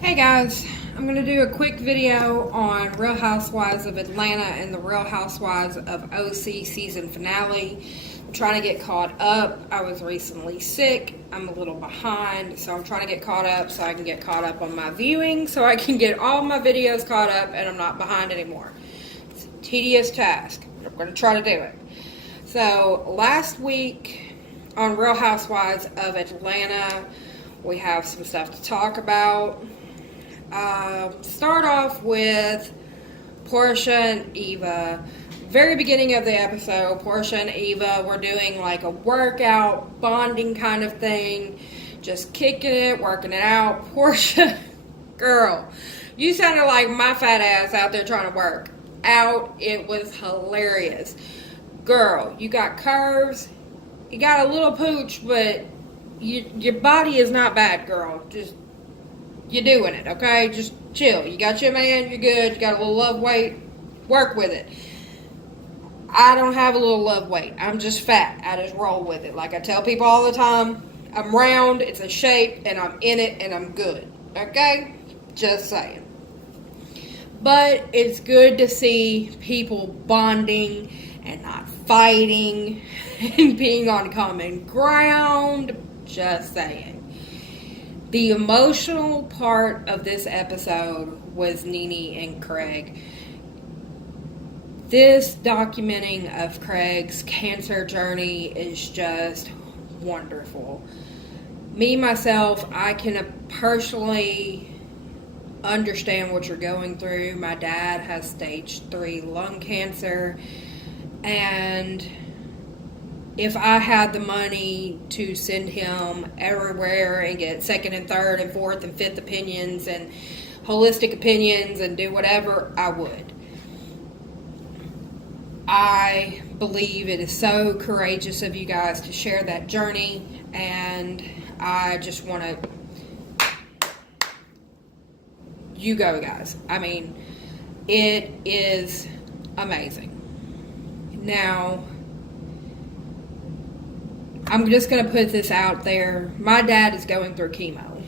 Hey guys, I'm going to do a quick video on Real Housewives of Atlanta and the Real Housewives of OC season finale. I'm trying to get caught up. I was recently sick. I'm a little behind, so I'm trying to get caught up so I can get caught up on my viewing, so I can get all my videos caught up and I'm not behind anymore. It's a tedious task, but I'm going to try to do it. So last week on Real Housewives of Atlanta, we have some stuff to talk about. Start off with Porsha and Eva. Very beginning of the episode, Porsha and Eva were doing like a workout, bonding kind of thing. Just kicking it, working it out. Porsha, girl, you sounded like my fat ass out there trying to work out. It was hilarious. Girl, you got curves. You got a little pooch, but your body is not bad, girl. Just, you're doing it, okay? Just chill. You got your man, you're good. You got a little love weight, work with it. I don't have a little love weight. I'm just fat. I just roll with it. Like I tell people all the time, I'm round, it's a shape, and I'm in it, and I'm good. Okay? Just saying. But it's good to see people bonding and not fighting and being on common ground. Just saying. The emotional part of this episode was Nene and Greg. This documenting of Craig's cancer journey is just wonderful. Me, myself, I can personally understand what you're going through. My dad has stage 3 lung cancer, and if I had the money to send him everywhere and get second and third and fourth and fifth opinions and holistic opinions and do whatever, I would. I believe it is so courageous of you guys to share that journey, and I just want to, you go guys. I mean, it is amazing. Now, I'm just going to put this out there. My dad is going through chemo.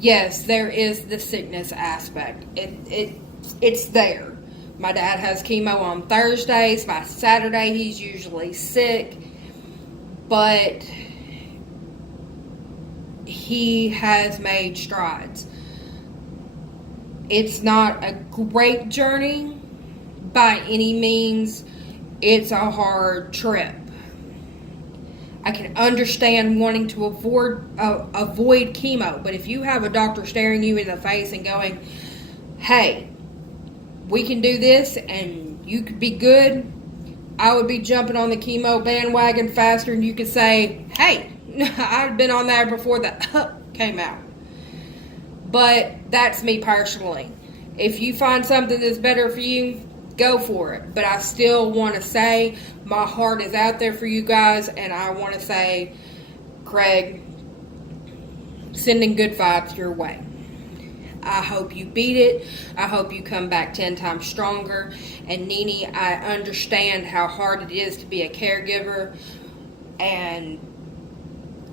Yes, there is the sickness aspect. It's there. My dad has chemo on Thursdays. By Saturday, he's usually sick. But he has made strides. It's not a great journey by any means. It's a hard trip. I can understand wanting to avoid chemo, but if you have a doctor staring you in the face and going, hey, we can do this and you could be good, I would be jumping on the chemo bandwagon faster than you could say, hey, I've been on that before the came out. But that's me personally. If you find something that's better for you, go for it. But I still want to say my heart is out there for you guys, and I want to say, Craig, sending good vibes your way. I hope you beat it. I hope you come back 10 times stronger. And Nene, I understand how hard it is to be a caregiver, and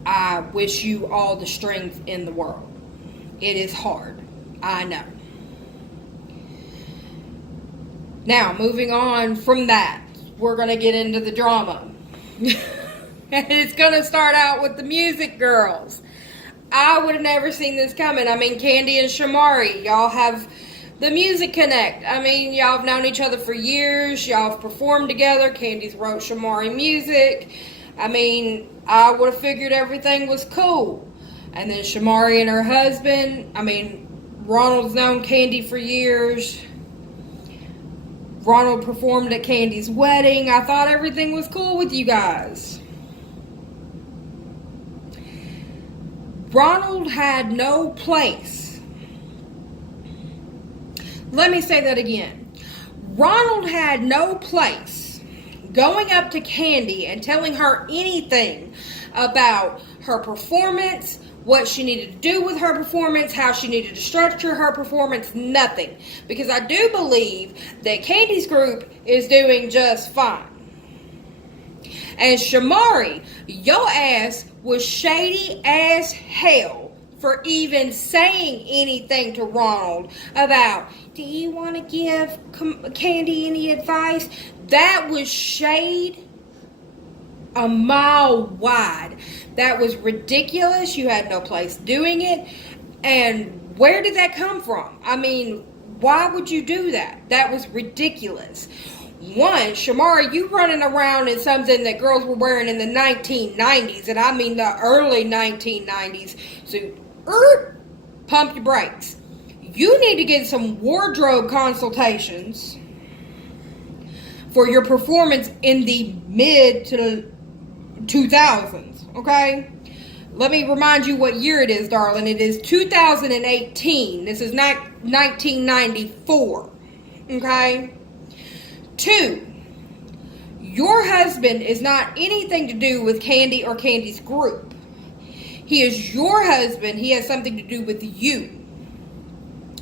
I wish you all the strength in the world. It is hard. I know. Now, moving on from that, we're going to get into the drama. And it's going to start out with the music girls. I would have never seen this coming. I mean, Kandi and Shamari, y'all have the music connect. I mean, y'all have known each other for years. Y'all have performed together. Kandi's wrote Shamari music. I mean, I would have figured everything was cool. And then Shamari and her husband, I mean, Ronald's known Kandi for years. Ronald performed at Kandi's wedding. I thought everything was cool with you guys. Ronald had no place. Let me say that again. Ronald had no place going up to Kandi and telling her anything about her performance, what she needed to do with her performance, how she needed to structure her performance, nothing. Because I do believe that Kandi's group is doing just fine. And Shamari, your ass was shady as hell for even saying anything to Ronald about, do you want to give Kandi any advice? That was shade a mile wide. That was ridiculous. You had no place doing it. And where did that come from? I mean, why would you do that? That was ridiculous. One, Shamari, you running around in something that girls were wearing in the 1990s, and I mean the early 1990s. So, pump your brakes. You need to get some wardrobe consultations for your performance in the mid to 2000s, okay? Let me remind you what year it is, darling. It is 2018. This is not 1994, okay? 2, your husband is not anything to do with Kandi or Kandi's group. He is your husband. He has something to do with you.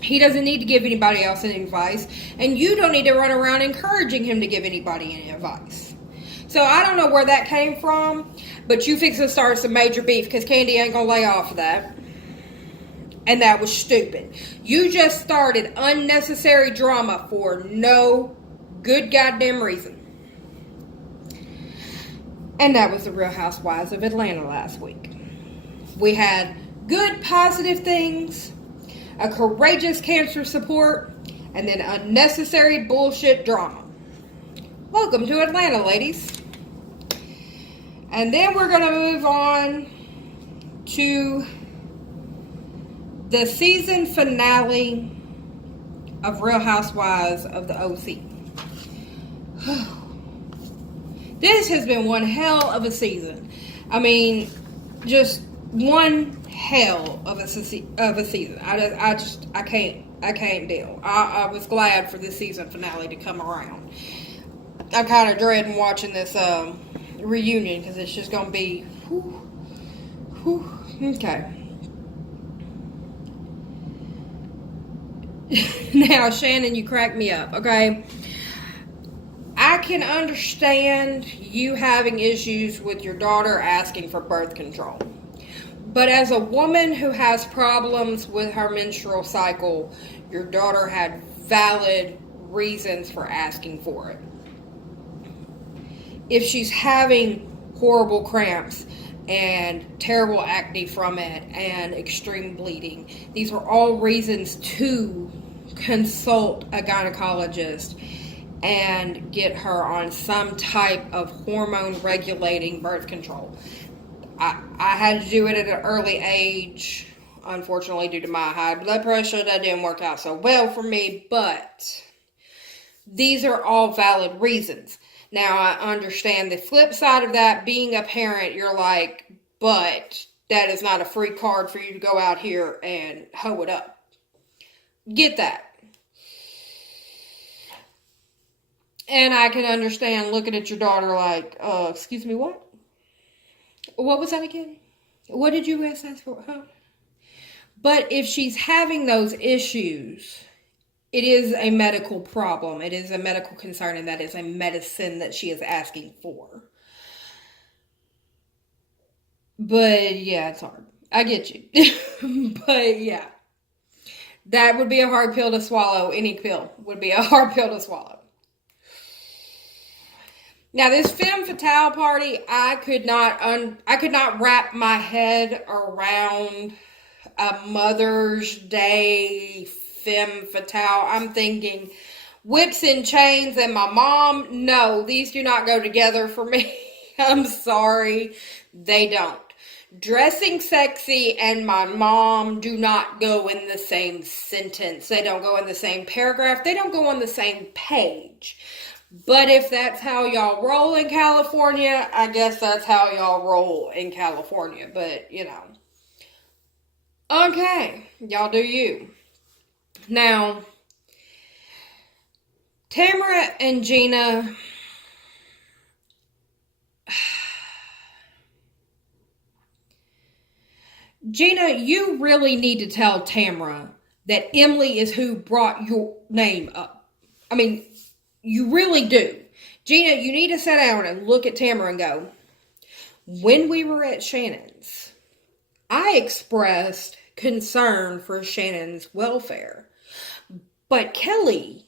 He doesn't need to give anybody else any advice, and you don't need to run around encouraging him to give anybody any advice. So I don't know where that came from, but you fix to start some major beef because Kandi ain't gonna lay off of that. And that was stupid. You just started unnecessary drama for no good goddamn reason. And that was the Real Housewives of Atlanta last week. We had good positive things, a courageous cancer support, and then unnecessary bullshit drama. Welcome to Atlanta, ladies. And then we're going to move on to the season finale of Real Housewives of the OC. This has been one hell of a season. I mean, just one hell of a season. I can't deal. I was glad for this season finale to come around. I'm kind of dreading watching this reunion because it's just gonna be okay. Now, Shannon, you crack me up, okay? I can understand you having issues with your daughter asking for birth control. But as a woman who has problems with her menstrual cycle, your daughter had valid reasons for asking for it. If she's having horrible cramps and terrible acne from it and extreme bleeding, these are all reasons to consult a gynecologist and get her on some type of hormone regulating birth control. I had to do it at an early age, unfortunately, due to my high blood pressure. That didn't work out so well for me, but these are all valid reasons. Now, I understand the flip side of that. Being a parent, you're like, but that is not a free card for you to go out here and hoe it up. Get that. And I can understand looking at your daughter like, excuse me, what? What was that again? What did you ask for? Huh? But if she's having those issues, it is a medical problem. It is a medical concern, and that is a medicine that she is asking for. But yeah, it's hard. I get you. But yeah, that would be a hard pill to swallow. Any pill would be a hard pill to swallow. Now, this femme fatale party, I could not wrap my head around a Mother's Day femme fatale. I'm thinking whips and chains and my mom. No, these do not go together for me. I'm sorry, they don't. Dressing sexy and my mom do not go in the same sentence. They don't go in the same paragraph. They don't go on the same page. But if that's how y'all roll in California, I guess that's how y'all roll in California. But, you know. Okay, y'all do you. Now, Tamara and Gina, Gina, you really need to tell Tamara that Emily is who brought your name up. I mean, you really do. Gina, you need to sit down and look at Tamara and go, when we were at Shannon's, I expressed concern for Shannon's welfare. But Kelly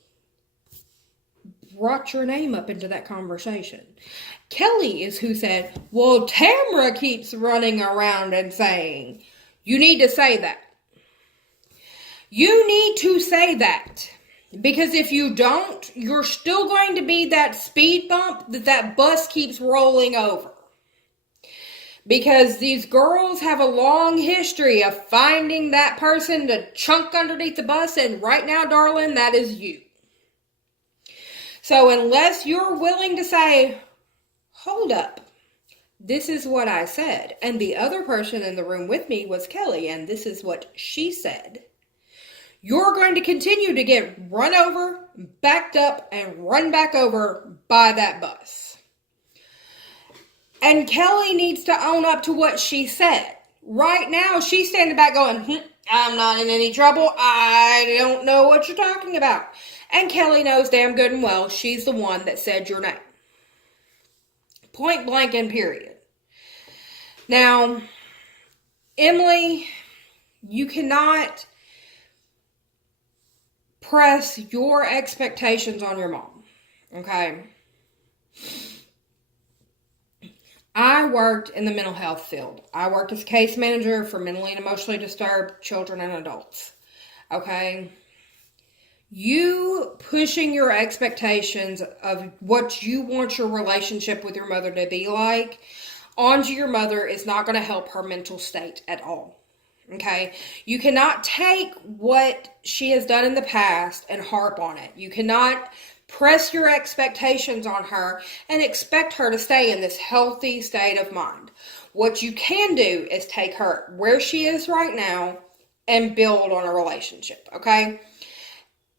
brought your name up into that conversation. Kelly is who said, well, Tamara keeps running around and saying, you need to say that. You need to say that. Because if you don't, you're still going to be that speed bump that bus keeps rolling over. Because these girls have a long history of finding that person to chunk underneath the bus, and right now, darling, that is you. So unless you're willing to say, hold up, this is what I said, and the other person in the room with me was Kelly, and this is what she said, you're going to continue to get run over, backed up, and run back over by that bus. And Kelly needs to own up to what she said. Right now, she's standing back going, I'm not in any trouble. I don't know what you're talking about. And Kelly knows damn good and well she's the one that said your name. Point blank and period. Now, Emily, you cannot press your expectations on your mom. Okay? I worked in the mental health field. I worked as case manager for mentally and emotionally disturbed children and adults. Okay? You pushing your expectations of what you want your relationship with your mother to be like onto your mother is not going to help her mental state at all. Okay? You cannot take what she has done in the past and harp on it. You cannot press your expectations on her and expect her to stay in this healthy state of mind. What you can do is take her where she is right now and build on a relationship. Okay?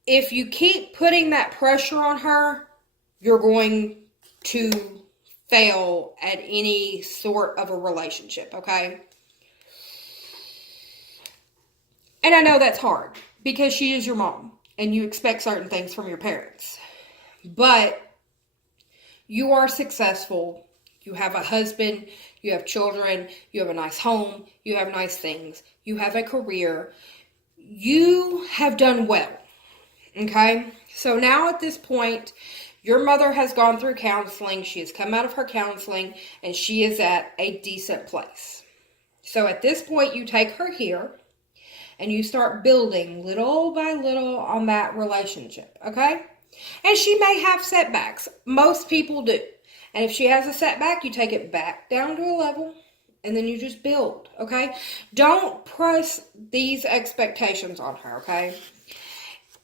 If you keep putting that pressure on her, you're going to fail at any sort of a relationship, okay? And I know that's hard because she is your mom and you expect certain things from your parents. But you are successful. You have a husband, you have children, you have a nice home, you have nice things, you have a career. You have done well. Okay, so now at this point, your mother has gone through counseling, she has come out of her counseling, and she is at a decent place. So at this point, you take her here, and you start building little by little on that relationship, okay? And she may have setbacks. Most people do. And if she has a setback, you take it back down to a level, and then you just build, okay? Don't press these expectations on her, okay?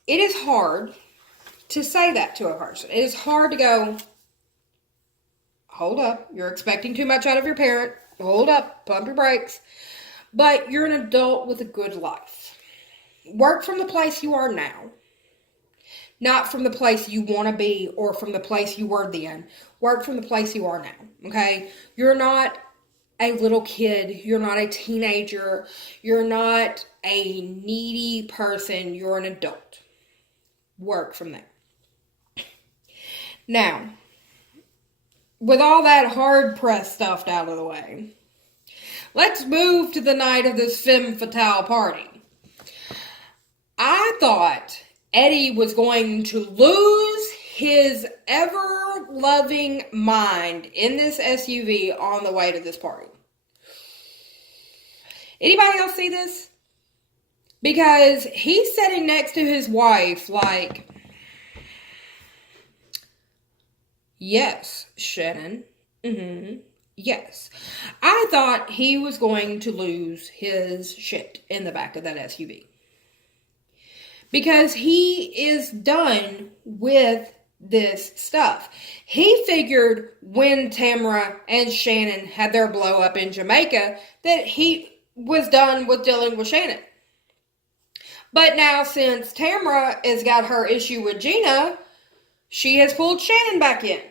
It is hard to say that to a person. It is hard to go, hold up, you're expecting too much out of your parent. Hold up, pump your brakes. But you're an adult with a good life. Work from the place you are now. Not from the place you want to be or from the place you were then. Work from the place you are now, okay? You're not a little kid. You're not a teenager. You're not a needy person. You're an adult. Work from there. Now, with all that hard press stuff out of the way, let's move to the night of this femme fatale party. I thought Eddie was going to lose his ever-loving mind in this SUV on the way to this party. Anybody else see this? Because he's sitting next to his wife like, yes, Shannon. Yes. I thought he was going to lose his shit in the back of that SUV. Because he is done with this stuff. He figured when Tamara and Shannon had their blow up in Jamaica that he was done with dealing with Shannon. But now since Tamara has got her issue with Gina, she has pulled Shannon back in.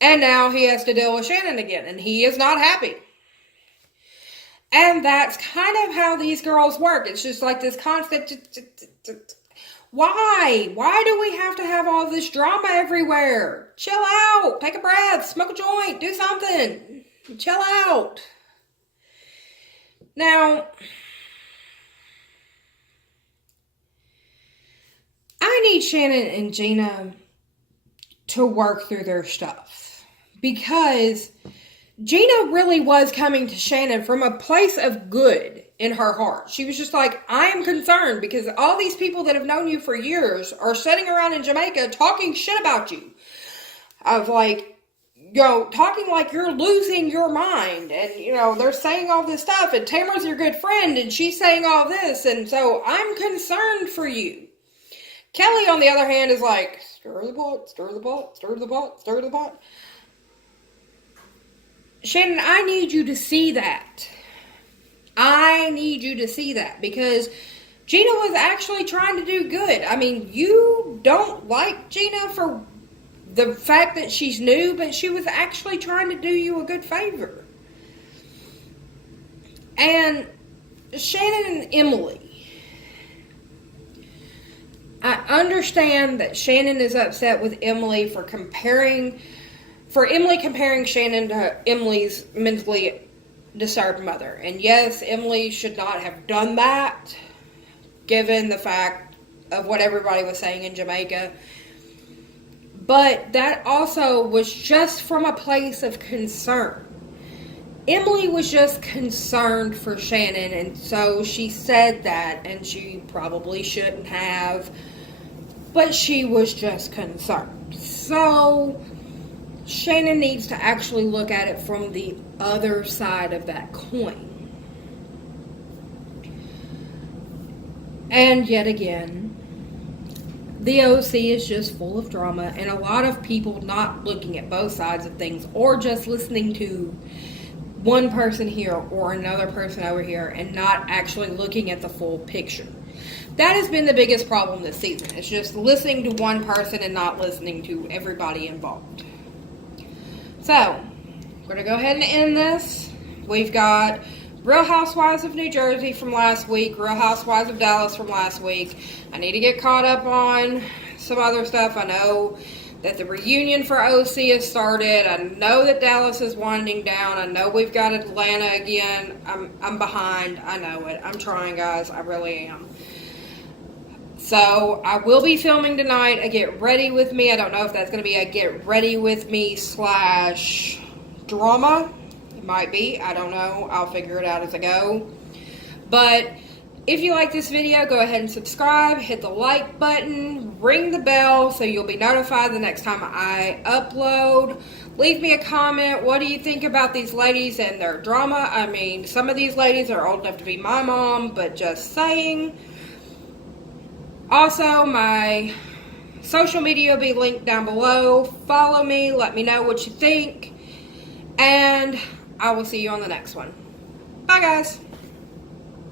And now he has to deal with Shannon again, and he is not happy. And that's kind of how these girls work. It's just like this constant, why? Why do we have to have all this drama everywhere? Chill out. Take a breath. Smoke a joint. Do something. Chill out. Now, I need Shannon and Gina to work through their stuff, because Gina really was coming to Shannon from a place of good in her heart. She was just like, I am concerned because all these people that have known you for years are sitting around in Jamaica talking shit about you. Of like, talking like you're losing your mind. And, they're saying all this stuff. And Tamara's your good friend and she's saying all this. And so I'm concerned for you. Kelly, on the other hand, is like, stir the pot, stir the pot, stir the pot, stir the pot. Shannon, I need you to see that. I need you to see that, because Gina was actually trying to do good. I mean, you don't like Gina for the fact that she's new, but she was actually trying to do you a good favor. And Shannon and Emily, I understand that Shannon is upset with Emily for Emily comparing Shannon to Emily's mentally disturbed mother. And yes, Emily should not have done that, given the fact of what everybody was saying in Jamaica. But that also was just from a place of concern. Emily was just concerned for Shannon, and so she said that, and she probably shouldn't have, but she was just concerned. So Shannon needs to actually look at it from the other side of that coin. And yet again, the OC is just full of drama, and a lot of people not looking at both sides of things, or just listening to one person here or another person over here and not actually looking at the full picture. That has been the biggest problem this season. It's just listening to one person and not listening to everybody involved. So, we're going to go ahead and end this. We've got Real Housewives of New Jersey from last week, Real Housewives of Dallas from last week. I need to get caught up on some other stuff. I know that the reunion for OC has started. I know that Dallas is winding down. I know we've got Atlanta again. I'm behind. I know it. I'm trying, guys. I really am. So, I will be filming tonight a Get Ready With Me. I don't know if that's going to be a Get Ready With Me / drama. It might be. I don't know. I'll figure it out as I go. But if you like this video, go ahead and subscribe. Hit the like button. Ring the bell so you'll be notified the next time I upload. Leave me a comment. What do you think about these ladies and their drama? I mean, some of these ladies are old enough to be my mom, but just saying. Also, my social media will be linked down below. Follow me. Let me know what you think. And I will see you on the next one. Bye, guys.